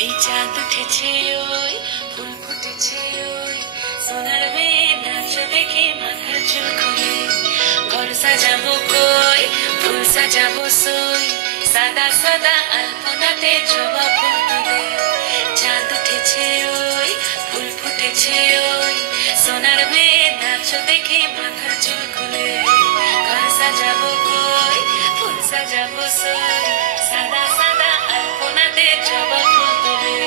এই চাঁদ উঠেছে ওই ফুল ফুটেছে ওই সোনার মেয়ে নাচ দেখে মাথার চুল খুলে ঘর সাজাবো কই ফুল সাজাবো সই সাদা সাদা আলপনাতে জবা ফুল তুলে চাঁদ উঠেছে ওই ফুল ফুটেছে ওই সোনার মেয়ে নাচ দেখে মাথার চুল খুলে ঘর সাজাবো কই ফুল সাজাবো সই সাদা সাদা আলপনাতে জবা ফুল তুলে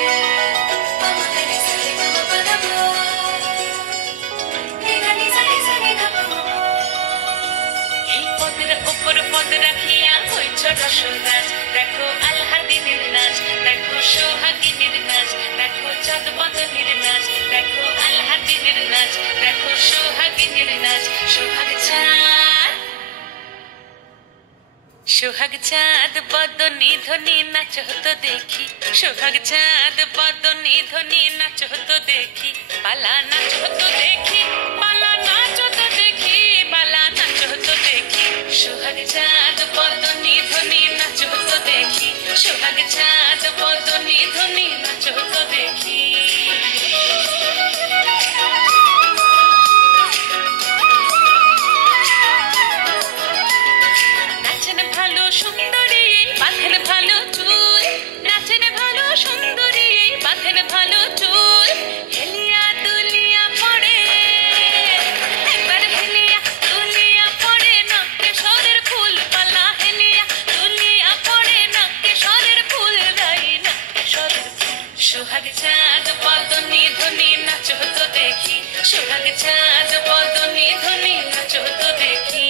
এই পদের উপর পদ রাখিয়া হইছ রসরাজ দেখো আলহাদিনের নাচ দেখো সোহাগিনীর নাচ দেখো চাঁদ বদনের নাচ দেখো আলহাদিনের নাচ দেখো সোহাগিনীর নাচ সোহাগ চাঁদ বদনী ধ্বনি নাচ হতো দেখি সোহাগ চাঁদ বদনী ধ্বনি নাচ হতো দেখি পালা নাচ হতো দেখি পালা নাচ হতো দেখি পালা নাচ হতো দেখি সোহাগ চাঁদ বদনী ধ্বনি নাচ হতো দেখি সোহাগ চাঁদ বদনী ধ্বনি নাচ হতো দেখি নাচেন ভালো সুন্দরী বাঁধেন ভালো চুল নাচেন ভালো সুন্দরী বাঁধেন ভালো চুল হেলিয়া দুলিয়া পড়ে একবার হেলিয়া দুলিয়া পড়ে নাকে সরের ফুল পালা হেলিয়া দুলিয়া পড়ে নাকে সরের ফুল দাই নাকে সরের সোহাগ চাঁদ বদনী ধ্বনি নাচ হতো দেখি সোহাগ চাঁদ বদনী ধ্বনি নাচ হতো দেখি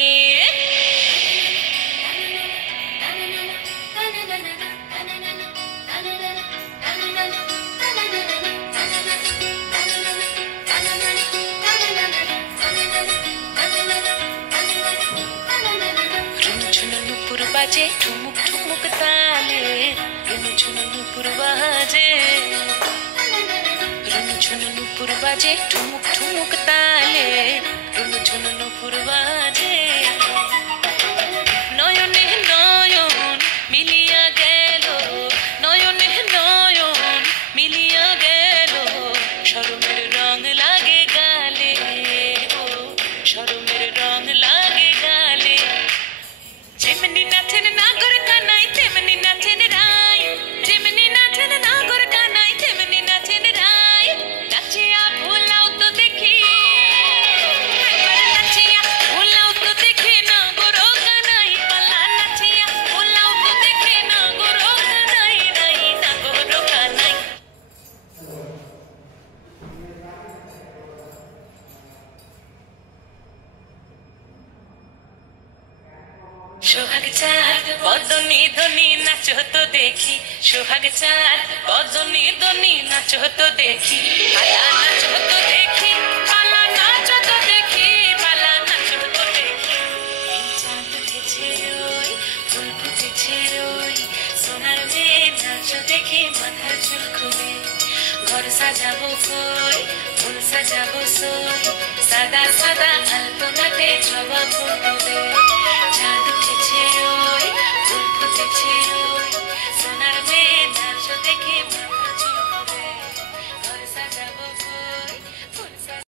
বাজে ঠুমুক ঠুমুক তালে রুনু ঝুনু নুপুর বাজে রুনু ঝুনু নুপুর বাজে ঠুমুক ঠুমুক তালে রুনু ঝুনু নুপুর বাজে নয়নে নয়ন মিলিয়া গেল নয়নে নয়ন মিলিয়া গেল শরমের রং লাগে গালে ও শরমের রং লাগে গালে যেমনি নাচেন নাগর কানাই তেমনি নাচেন রাই যেমনি নাচেন নাগর কানাই তেমনি নাচেন রাই নাচিয়া ভুলাও তো দেখি একবার নাচিয়া ভুলাও তো দেখি নাগর কানাই পালা নাচিয়া ভুলাও তো দেখি নাগর কানাই রাই নাগর কানাই সোহাগ চাঁদ বদনী ধ্বনি নাচ হতো দেখি সোহাগ চাঁদ বদনী ধ্বনি নাচ হতো দেখি পালা নাচ হতো দেখি পালা নাচ হতো দেখি পালা নাচ হতো দেখি এই চাঁদ উঠেছে ওই ফুল ফুটেছে ওই সোনার মেয়ে নাচ দেখে মাথার চুল খুলে ঘর সাজাবো কই ফুল সাজাবো সই সাদা সাদা আলপনাতে জবা ফুল